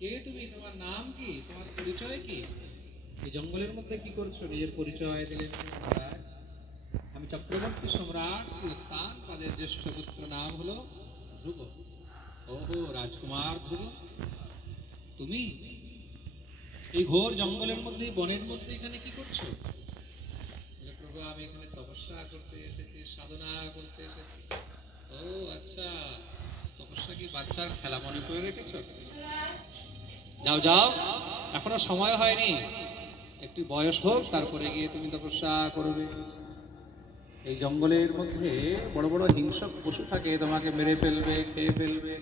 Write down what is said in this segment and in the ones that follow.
কে তুমি, তোমার নাম কি, তোমার পরিচয় কি, এই জঙ্গলের মধ্যে কি করছো? নিজের পরিচয় দিলেন। মহারাজ, আমি চক্রবর্তী সম্রাট শ্রীতানপাদের জ্যেষ্ঠ পুত্র, নাম হলো ধ্রুব। ওহো, রাজকুমার ধ্রুব, তুমি এই ঘোর জঙ্গলের মধ্যে, বনের মধ্যে এখানে কি করছো? প্রভু, আমি এখানে তপস্যা করতে এসেছি, সাধনা করতে এসেছি। ও আচ্ছা, তপস্যা কি বাচ্চার খেলা মনে করে রেখেছ? যাও যাও, এখনো সময় হয়নি, একটু বয়স হোক, তারপরে গিয়ে তুমি তপস্যা করবে। এই জঙ্গলের মধ্যে বড় বড় হিংস্র পশু থাকে, তোমাকে মেরে ফেলবে, খেয়ে ফেলবে।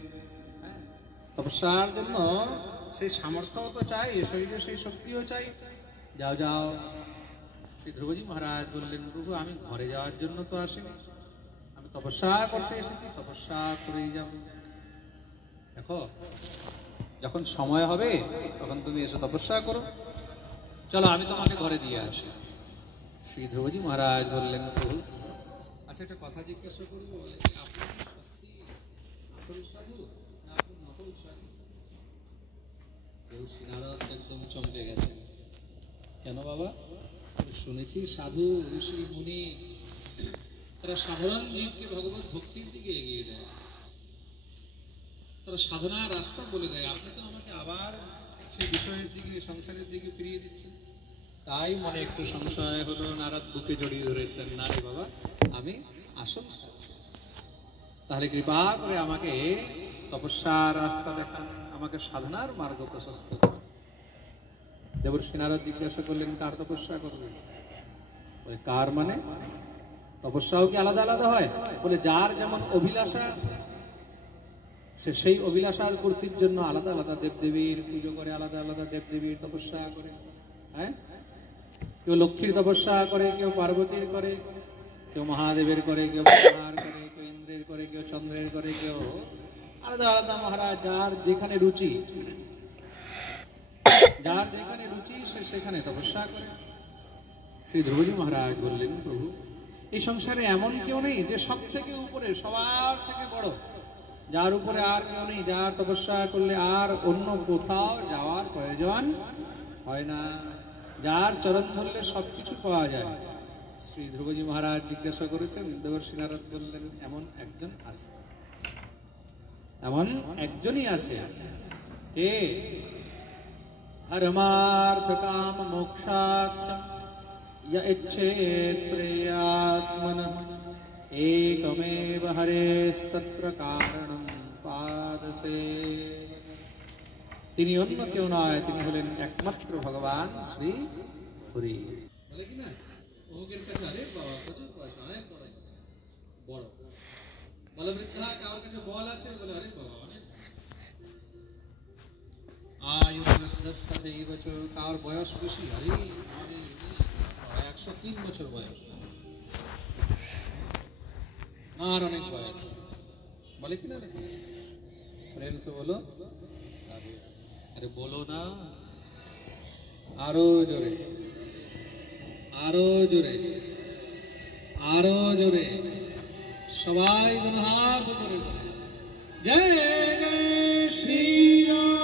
তপস্যার জন্য সেই সামর্থ্য তো চাই, শরীরে সেই শক্তিও চাই। যাও যাও। শ্রী ধ্রুবজি মহারাজ বললেন, প্রভু, আমি ঘরে যাওয়ার জন্য তো আসিনি, আমি তপস্যা করতে এসেছি, তপস্যা করেই যাব। দেখো, যখন সময় হবে তখন তুমি এসে তপস্যা করো, চলো আমি তোমাকে ঘরে দিয়ে আসি। শ্রী ধ্রুবজি মহারাজ বললেন, প্রভু, আচ্ছা একটা কথা জিজ্ঞাসা করবো, বলে আপনি সত্যি আসল সাধু না আপনি নকল সাধু? নারদ একদম চমকে গেছে। কেন বাবা? শুনেছি সাধু ঋষি মুনি তারা সাধারণ জীবকে ভগবত ভক্তির দিকে এগিয়ে দেয়, তারা সাধনার রাস্তা বলে দেয়। আপনি তো আমাকে আবার সেই বিষয়ের দিকে, সংসারের দিকে ফিরিয়ে দিচ্ছেন। তাই মনে একটু সংশয় হলো। নারদ বুকে জড়িয়ে ধরেছেন, না রে বাবা, আমি আসল। তাহলে কৃপা করে আমাকে তপস্যার রাস্তা দেখান, আমাকে সাধনার মার্গ প্রশস্ত করুন। দেবর্ষি নারদ জিজ্ঞাসা করলেন, কার তপস্যা করবে? বলে, কার মানে? তপস্যাও কি আলাদা আলাদা হয়? বলে, যার যেমন অভিলাষা, সে সেই অভিলাষার পূর্তির জন্য আলাদা আলাদা দেবদেবীর পুজো করে, আলাদা আলাদা দেবদেবীর তপস্যা করে। হ্যাঁ, কেউ লক্ষ্মীর তপস্যা করে, কেউ পার্বতীর করে, কেউ মহাদেবের করে, কেউ ব্রহ্মার করে, কেউ ইন্দ্রের করে, কেউ চন্দ্রের করে, কেউ আলাদা আলাদা। মহারাজ, যার যেখানে রুচি, যার যেখানে রুচি সে সেখানে তপস্যা করে। শ্রী ধ্রুবজি মহারাজ বললেন, প্রভু, এই সংসারে এমন কেউ নেই যে সব থেকে উপরে, সবার থেকে বড়, যার উপরে আর কেউ নেই, যার তপস্যা করলে আর অন্য কোথাও যাওয়ার প্রয়োজন হয় না, যার চরণ ধরলে সবকিছু পাওয়া যায়। শ্রী ধ্রুবজি মহারাজ জিজ্ঞাসা করেছেন, দেবর্ষি নারদ বললেন, এমন একজন আছে, এমন একজনই আছে। কে? ধর্মার্থ কাম মোক্ষার্থ य इच्छेत् श्रेयात्मनः एकमेव हरेस्तत्र कारणं पादसे। তিনি অন্য কেউ নয়, তিনি হলেন একমাত্র ভগবান শ্রী হরি। বলে কি না, অমুকের কাছে আরে বাবা প্রচুর পয়সা, অনেক বড় বড় বলবৃদ্ধা, কারোর কাছে বল আছে, বলে আরে বাবা অনেক। আয়ু বৃদ্ধস্তথৈব চ, কার বয়স বেশি, আরে 103 বছর বয়স, আর অনেক বয়স। বলে কিনা নাকি? প্রেম সে বলো, আরে বলো না, আরো জোরে, আরো জোরে, আরো জোরে, সবাই যেন হাত উপরে করে জয় জয় শ্রীরাম।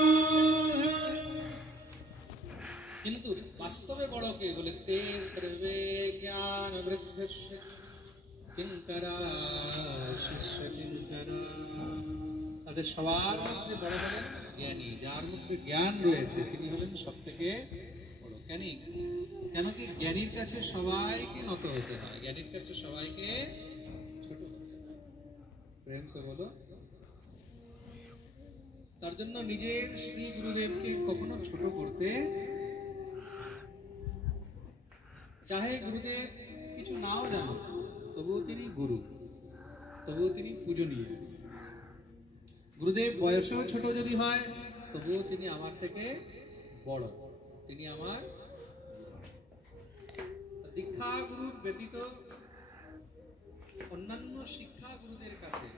কিন্তু বাস্তবে বড় কে? বলে, তে সর্বে জ্ঞান বৃদ্ধস্য কিঙ্করা শিষ্য কিঙ্করা। তাদের সবার মধ্যে বড় হলেন জ্ঞানী, যার মধ্যে জ্ঞান রয়েছে তিনি হলেন সব থেকে বড়। কেন? কেন কি জ্ঞানীর কাছে সবাইকে নত হতে হয়, জ্ঞানীর কাছে সবাইকে ছোট। প্রেম সে বলো। তার জন্য নিজের শ্রী গুরুদেবকে কখনো ছোট করতে, চাহে গুরুদেব কিছু নাও জানো, তবুও তিনি গুরু, তবুও তিনি পূজনীয়। গুরুদেব বয়সেও ছোট যদি হয়, তবুও তিনি আমার থেকে বড়, তিনি আমার দীক্ষা গুরুর ব্যতীত অন্যান্য শিক্ষা গুরুদের কাছে,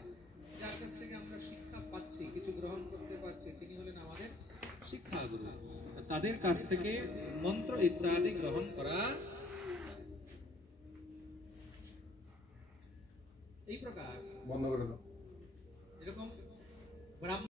যার কাছ থেকে আমরা শিক্ষা পাচ্ছি, কিছু গ্রহণ করতে পারছি, তিনি হলেন আমাদের শিক্ষা গুরু। তাদের কাছ থেকে মন্ত্র ইত্যাদি গ্রহণ করা এই প্রকার। বন্ধ করে দাও।